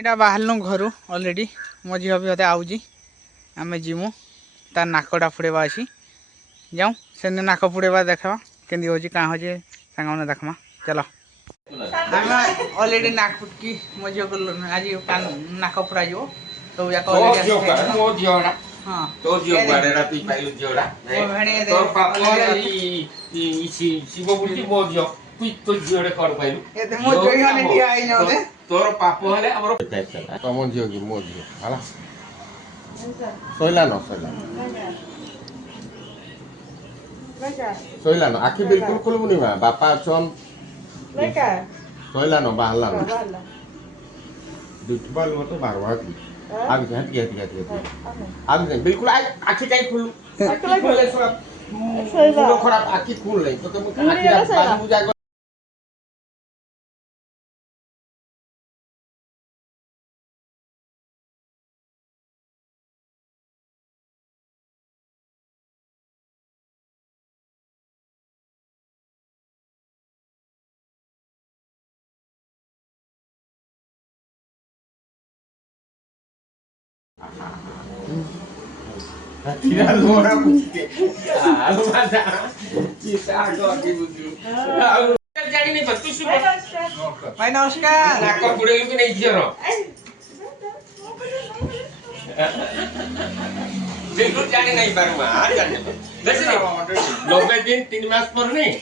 एटा बाहरलु घर ऑलरेडी मो झील भी होते आउजी आम जीमु तार नाकटा फुड़ेबा अच्छी जाऊँ से नाक फुड़ेबा देखा केंदी हो कहाँ हो सांग देखमा चलो आम ऑलरेडी नाक फुटकी मो झील को आज नाक फुड़ा जो तो हाँ तो जियोड़ा तू पाइलु जियोड़ा तोर पापा शिव बुद्धि मो जियो तू तो जियोड़े कर पाइलु एते मो जोई हने दिया आई नते तोर पापा हले हमर तम जियो की मो जियो हला सोइला न आखि बिल्कुल खुलबुनी मा बापा चन लेका सोइला न बाहला न दुटबाल मत बारवा की आग जा दिया आग जा बिल्कुल आखि काई खुल खुले सब सोइला खराब आखि खुल नहीं तो तुम आखि बाजू जा tidak luar buke lu mana kita agak gitu jadi nih betul sih main Oscar nak kuda lu nih jero बिल्कुल जाने नहीं बार में आ जाने बस 90 दिन 3 मास पर नहीं